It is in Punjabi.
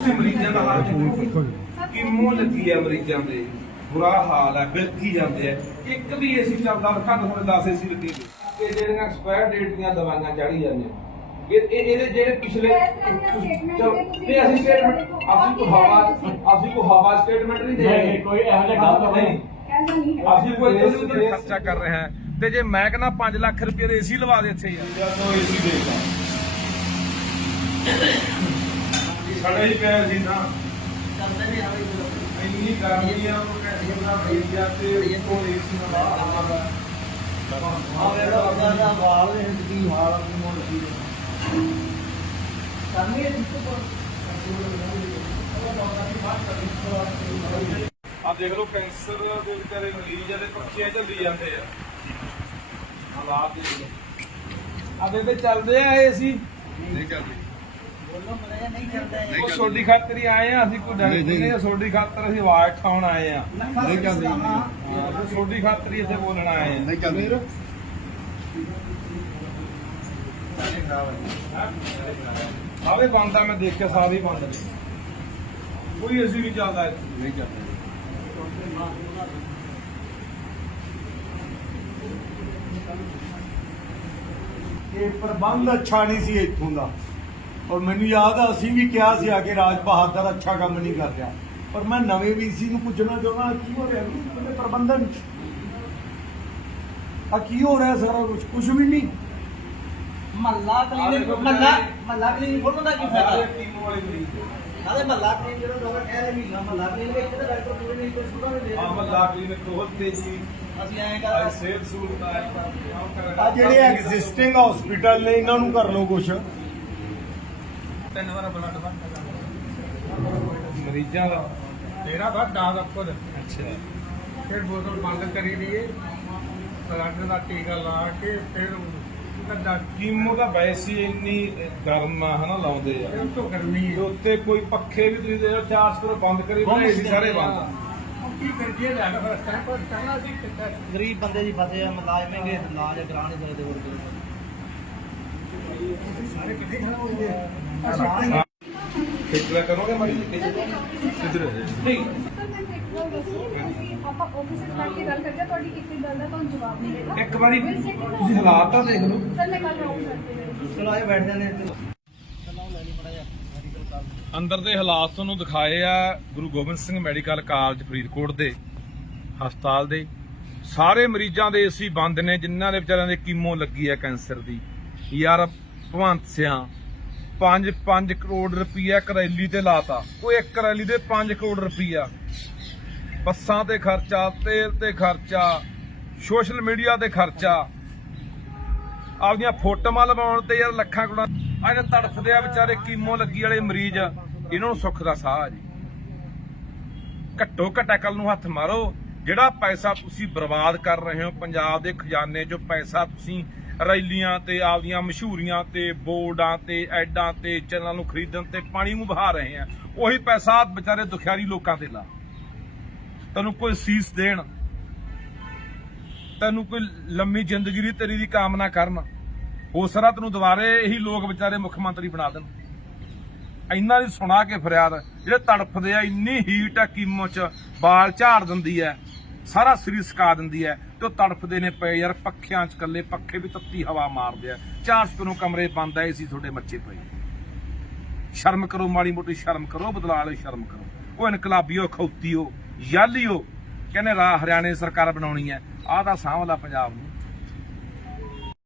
ਮਰੀਜ਼ਾਂ ਦਾ ਹਾਲ ਦੇਖੋ ਕਿੰਮੋ ਲੱਗੀ ਆ ਮਰੀਜ਼ਾਂ ਦੇ? ਬੁਰਾ ਹਾਲ ਹੈ ਬਿਲਕੀ ਜਾਂਦੇ ਆ। ਇੱਕ ਵੀ ਏਸੀ ਚੱਲਦਾ ਘੱਟ ਹੋਣੇ 10 ਏਸੀ ਲੱਗੇ ਨੇ ਇਹ ਜਿਹੜੀਆਂ ਐਕਸਪਾਇਰ ਡੇਟ ਦੀਆਂ ਦਵਾਈਆਂ ਚਾੜੀ ਜਾਂਦੀਆਂ। ਇਹ ਇਹ- ਇਹਦੇ ਜਿਹੜੇ ਪਿਛਲੇ ਚਲੋ, ਤੇ ਅਸੀਂ ਸਟੇਟਮੈਂਟ ਅਸੀਂ ਕੋ ਹਵਾ ਅਸੀਂ ਕੋ ਹਵਾ ਸਟੇਟਮੈਂਟ ਨਹੀਂ ਦੇ ਰਹੇ। ਨਹੀਂ, ਕੋਈ ਇਹੋ ਜਿਹਾ ਗੱਲ ਤਾਂ ਨਹੀਂ। ਅਸੀਂ ਕੋਈ ਇਹਦੇ ਉੱਤੇ ਖਰਚਾ ਕਰ ਰਹੇ ਹਾਂ। ਤੇ ਜੇ ਮੈਂ ਕਹਿੰਦਾ 5 ਲੱਖ ਰੁਪਏ ਦੇ ਏਸੀ ਲਵਾ ਦੇ ਇੱਥੇ ਯਾਰ ਜਦੋਂ ਏਸੀ ਦੇਗਾ ਸਾਡੇ ਹੀ ਪਿਆ ਸੀ ਨਾ। ਇੰਨੀ ਗਰਮੀ ਆ ਉਹ ਕਹਿੰਦੇ ਨਾ ਭਈ ਜਾਂਦੇ ਉਹ ਏਸੀ ਨਾ ਆਉਂਦਾ ਆ ਵੇਲਾ ਬੰਦਾ ਦਾ ਵਾਲ ਦੇ ਕੀ ਹਾਲ ਆਪਣੀ ਮੋੜ ਲੱਗੀ ਕਰਨੀ ਹੈ ਆ ਦੇਖ ਲਓ ਕੈਂਸਰ ਦੇ ਵਿਚਾਰੇ ਮਰੀਜ਼ ਆ ਦੇ ਪੱਖੀਆਂ ਚੱਲੀ ਜਾਂਦੇ ਆ। ਹਾਲਾਤ ਦੇਖ ਲਓ। ਆ ਦੇ ਤੇ ਚੱਲਦੇ ਆ ਏਸੀ ਨਹੀਂ ਚੱਲਦੀ ਬੋਲੋ ਮਰੇ ਨਹੀਂ ਚੱਲਦਾ ਉਹ ਸੋਡੀ ਖਾਤਰ ਹੀ ਆਏ ਆ ਅਸੀਂ ਕੋਈ ਡਰ ਨਹੀਂ ਸੋਡੀ ਖਾਤਰ ਅਸੀਂ ਆਵਾਜ਼ ਠਾਉਣ ਆਏ ਆ। ਨਹੀਂ ਚੱਲਦੀ। ਸੋਡੀ ਖਾਤਰ ਹੀ ਇੱਥੇ ਬੋਲਣ ਆਏ ਆ। ਨਹੀਂ ਚੱਲਦੀ। ਸਾਰੇ ਬੰਦ ਆ ਮੈਂ ਦੇਖਿਆ ਸਾਰੇ ਹੀ ਬੰਦ ਨੇ। ਕੋਈ ਏਸੀ ਨਹੀਂ ਚੱਲਦਾ ਇੱਥੇ। ਨਹੀਂ ਚੱਲਦੀ। ਇਹ ਪ੍ਰਬੰਧ ਅੱਛਾ ਨਹੀਂ ਸੀ ਇੱਥੋਂ ਦਾ। ਔਰ ਮੈਨੂੰ ਯਾਦ ਆ ਅਸੀਂ ਵੀ ਕਿਹਾ ਸੀ ਆ ਕੇ ਰਾਜ ਬਹਾਦਰ ਅੱਛਾ ਕੰਮ ਨਹੀਂ ਕਰ ਰਿਹਾ। ਪਰ ਮੈਂ ਨਵੇਂ ਵੀਸੀ ਨੂੰ ਪੁੱਛਣਾ ਚਾਹੁੰਦਾ ਕੀ ਹੋ ਰਿਹਾ? ਵੀ ਤੁਹਾਡੇ ਪ੍ਰਬੰਧਨ ਆ ਕੀ ਹੋ ਰਿਹਾ ਸਾਰਾ ਕੁਝ ਕੁਝ ਵੀ ਨਹੀਂ। ਮੱਲਾ ਕਲੀਨਿਕ ਮੱਲਾ ਮੱਲਾ ਕਲੀਨਿਕ ਖੋਲਣ ਦਾ ਕੀ ਫਾਇਦਾ? ਟੀਮ ਵਾਲੇ ਮਰੀਜ਼ ਨਾਲੇ ਮੱਲਾ ਕਲੀਨਿਕ ਜਿਹੜਾ ਡਾਕਟਰ ਕਹਿ ਰਹੇ ਮਹੀਨਾ ਮੱਲਾ ਕਲੀਨਿਕ ਇੱਕ ਤਾਂ ਡਾਕਟਰ ਪੂਰੇ ਨਹੀਂ ਕੋਈ ਸੁਧਾਰ ਨਹੀਂ ਦੇ ਆ ਰਹੇ ਮੱਲਾ ਕਲੀਨਿਕ ਖੋਲਤੇ ਜੀ ਅਸੀਂ ਐਂ ਕਰ ਸਿਹਤ ਸਹੂਲਤ ਆ ਆ ਜਿਹੜੇ ਐਗਜ਼ਿਸਟਿੰਗ ਹਸਪੀਟਲ ਨੇ ਇਹਨਾਂ ਨੂੰ ਕਰ ਲਓ ਕੁਝ ਤਿੰਨ ਵਾਰ ਬਲੱਡ ਮਰੀਜ਼ਾਂ ਦਾ। ਤੇਰਾ ਬਾਅਦ ਦਾਗ ਅੱਪਰ ਅੱਛਾ। ਫਿਰ ਬੋਤਲ ਬੰਦ ਕਰੀ ਲਈਏ ਬਲੱਡ ਦਾ ਟੀਕਾ ਲਾ ਕੇ ਫਿਰ ਕੀਮੋ ਦਾ ਵੈਸੇ ਹੀ ਇੰਨੀ ਗਰਮ ਆ ਹਨਾ ਲਾਉਂਦੇ ਆ। ਇਹ ਤੋਂ ਗਰਮੀ ਹੈ ਉੱਤੇ ਕੋਈ ਪੱਖੇ ਵੀ ਤੁਸੀਂ ਦੇਖੋ ਚਾਰਜ ਕਰੋ ਬੰਦ ਕਰੀ ਬਣਾਏ ਸੀ ਸਾਰੇ ਬੰਦ। ਕੀ ਕਰੀਏ ਲੈ ਫਿਰ ਸਟੈਂਪ ਪਰ ਕਰਨਾ ਸੀ ਕਿੱਥੇ? ਗਰੀਬ ਬੰਦੇ ਦੀ ਫਸੇ ਆ ਮੁਲਾਜ਼ਮ ਦੇ ਇਲਾਜ ਕਰਾ ਨਹੀਂ ਸਕਦੇ ਹੋਰ ਸਾਰੇ ਕਿੱਥੇ ਖੜਾ ਹੋਏ ਆ ਖੇਚਲਾ ਕਰੋਗੇ ਮਾੜੀ ਕਿਧਰ ਨਹੀਂ। ਆਪਾਂ ਆਫਿਸ ਵਿੱਚ ਬੈਠ ਕੇ ਗੱਲ ਕਰਦੇ ਹਾਂ ਤੁਹਾਡੀ ਇੱਕ ਗੱਲ ਦਾ ਤੁਹਾਨੂੰ ਜਵਾਬ ਨਹੀਂ ਦੇਗਾ ਇੱਕ ਵਾਰੀ ਤੁਸੀਂ ਹਾਲਾਤ ਤਾਂ ਦੇਖ ਲਓ। ਸਰ ਮੈਂ ਕੱਲ ਹਾਂ। ਚਲੋ ਆਏ ਬੈਠ ਜਾਂਦੇ ਜਾ ਅੰਦਰ ਦੇ ਹਾਲਾਤ ਤੁਹਾਨੂੰ ਦਿਖਾਏ ਆ ਗੁਰੂ ਗੋਬਿੰਦ ਸਿੰਘ ਮੈਡੀਕਲ ਕਾਲਜ ਫਰੀਦਕੋਟ ਦੇ ਹਸਪਤਾਲ ਦੇ। ਸਾਰੇ ਮਰੀਜ਼ਾਂ ਦੇ ਏਸੀ ਬੰਦ ਨੇ ਜਿਨ੍ਹਾਂ ਦੇ ਵਿਚਾਰਿਆਂ ਦੇ ਕੀਮੋ ਲੱਗੀ ਆ ਕੈਂਸਰ ਦੀ। ਯਾਰ ਭਵੰਤ ਸਿਆਂ 5-5 ਕਰੋੜ ਰੁਪਈਆ ਕਰੈਲੀ ਤੇ ਲਾਤਾ। ਉਹ ਇੱਕ ਕਰੈਲੀ ਦੇ 5 ਕਰੋੜ ਰੁਪਈਆ। ਬੱਸਾਂ ਤੇ ਖਰਚਾ, ਤੇਲ ਤੇ ਖਰਚਾ, ਸੋਸ਼ਲ ਮੀਡੀਆ ਤੇ ਖਰਚਾ। ਆਪਦੀਆਂ ਫੋਟੋਆਂ ਲਵਾਉਣ ਤੇ ਯਾਰ ਲੱਖਾਂ ਕਰੋੜਾਂ। ਆ ਜਿਹੜੇ ਤੜਫਦੇ ਆ ਵਿਚਾਰੇ ਕੀਮੋ ਲੱਗੀ ਵਾਲੇ ਮਰੀਜ਼। ਇਹਨਾਂ ਨੂੰ ਸੁੱਖ ਦਾ ਸਾਹ ਆ ਜੀ। ਘੱਟੋ ਘੱਟ ਅਕਲ ਨੂੰ ਹੱਥ ਮਾਰੋ। ਜਿਹੜਾ ਪੈਸਾ ਤੁਸੀਂ ਬਰਬਾਦ ਕਰ ਰਹੇ ਹੋ ਪੰਜਾਬ ਦੇ ਖਜ਼ਾਨੇ 'ਚੋਂ, ਪੈਸਾ ਤੁਸੀਂ ਰੈਲੀਆਂ ਤੇ ਆਪਦੀਆਂ ਮਸ਼ਹੂਰੀਆਂ ਤੇ ਬੋਰਡਾਂ ਤੇ ਐਡਾਂ ਤੇ ਚੈਨਲਾਂ ਨੂੰ ਖਰੀਦਣ ਤੇ ਪਾਣੀ ਨੂੰ ਬਹਾ ਰਹੇ ਆ। ਉਹੀ ਪੈਸਾ ਵਿਚਾਰੇ ਦੁਖਿਆਰੀ ਲੋਕਾਂ ਤੇ ਲਾ। ਤੈਨੂੰ ਕੋਈ ਸੀਸ ਦੇਣ, ਤੈਨੂੰ ਕੋਈ ਲੰਮੀ ਜ਼ਿੰਦਗੀ ਦੀ ਤੇਰੀ ਦੀ ਕਾਮਨਾ ਕਰਨ, ਹੋ ਸਕਦਾ ਤੈਨੂੰ ਦੁਬਾਰੇ ਇਹੀ ਲੋਕ ਵਿਚਾਰੇ ਮੁੱਖ ਮੰਤਰੀ ਬਣਾ ਦੇਣ। ਇੰਨਾ ਦੀ ਸੁਣਾ ਕੇ ਫਰਿਆਦ, ਜਿਹੜੇ ਤੜਫਦੇ ਆ, ਇੰਨੀ ਹੀਟ ਆ ਕੀਮੋ ਚ ਬਾਲ ਝਾੜ ਦਿੰਦੀ ਐ ਸਾਰਾ ਸਰੀਰ ਸਕਾ ਦਿੰਦੀ ਹੈ ਤੇ ਉਹ ਤੜਫਦੇ ਨੇ ਪਏ ਯਾਰ, ਪੱਖਿਆਂ ਚ ਕੱਲੇ ਪੱਖੇ ਵੀ ਤੱਤੀ ਹਵਾ ਮਾਰਦੇ ਆ। ਚਾਰ ਸਪਨੋਂ ਕਮਰੇ ਬੰਦ ਆਏ ਸੀ ਤੁਹਾਡੇ ਮੱਚੇ ਪਏ। ਸ਼ਰਮ ਕਰੋ, ਮਾੜੀ ਮੋਟੀ ਸ਼ਰਮ ਕਰੋ ਬਦਲਾ ਵਾਲੇ ਸ਼ਰਮ ਕਰੋ। ਉਹ ਇਨਕਲਾਬੀਓ ਖੌਤੀਓ ਯਾਲੀਓ ਕਹਿੰਦੇ ਰਾ ਹਰਿਆਣੇ ਸਰਕਾਰ ਬਣਾਉਣੀ ਹੈ। ਆਹ ਦਾ ਸਾਂਭਲਾ ਪੰਜਾਬ ਨੂੰ।